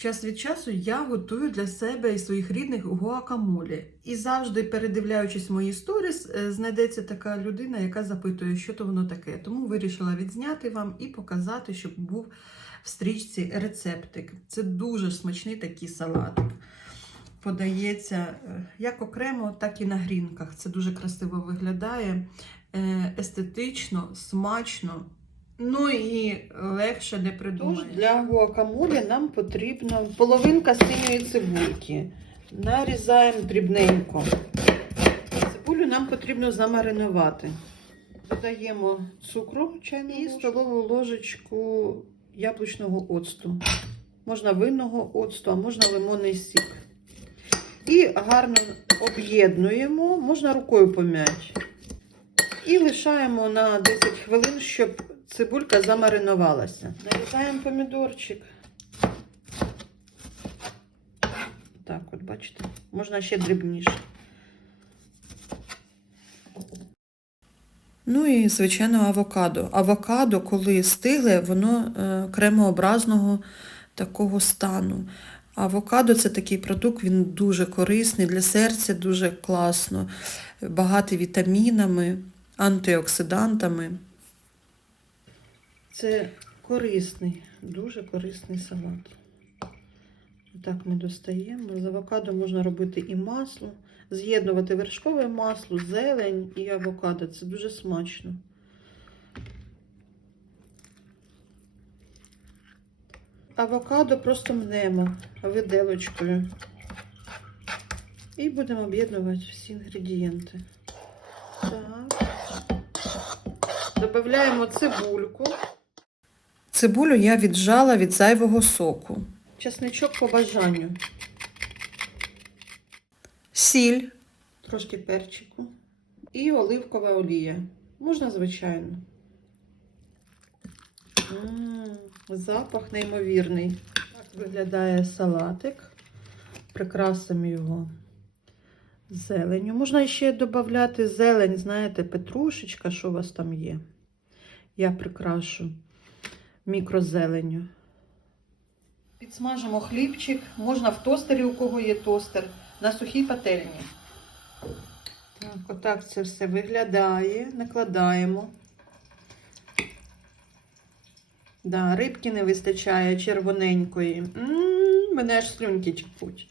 Час від часу я готую для себе і своїх рідних гуакамолі. І завжди, передивляючись мої сторіс, е, знайдеться така людина, яка запитує, що то воно таке. Тому вирішила відзняти вам і показати, щоб був в стрічці рецептик. Це дуже смачний такий салатик. Подається е, як окремо, так і на грінках. Це дуже красиво виглядає, е, естетично, смачно. Ну і легше не придумаєш. Тож для гуакамолі нам потрібна половинка синьої цибульки. Нарізаємо дрібненько. Цибулю нам потрібно замаринувати. Додаємо цукру чайну і столову ложечку яблучного оцту. Можна винного оцту, а можна лимонний сік. І гарно об'єднуємо, можна рукою пом'яти. І лишаємо на 10 хвилин, щоб цибулька замаринувалася. Нарізаємо помідорчик. Так, от бачите, можна ще дрібніше. Ну і, звичайно, авокадо. Авокадо, коли стигле, воно е, кремообразного такого стану. Авокадо це такий продукт, він дуже корисний для серця, дуже класно, багатий вітамінами, антиоксидантами. Це корисний, дуже корисний салат. Так ми достаємо. З авокадо можна робити і масло, з'єднувати вершкове масло, зелень і авокадо. Це дуже смачно. Авокадо просто мнемо виделочкою. І будемо об'єднувати всі інгредієнти. Так. Додаємо цибульку. Цибулю я віджала від зайвого соку. Часничок по бажанню. Сіль, Трошки перчику. І оливкова олія. Можна, звичайно. М, запах неймовірний. Так виглядає салатик. Прикрасимо його зеленню. Можна ще додати зелень, знаєте, петрушечка, що у вас там є. Я прикрашу мікрозеленню. Підсмажимо хлібчик. Можна в тостері, у кого є тостер, на сухій пательні. Так, отак це все виглядає. Накладаємо. Да, рибки не вистачає червоненької. М, мене аж слюнки текуть.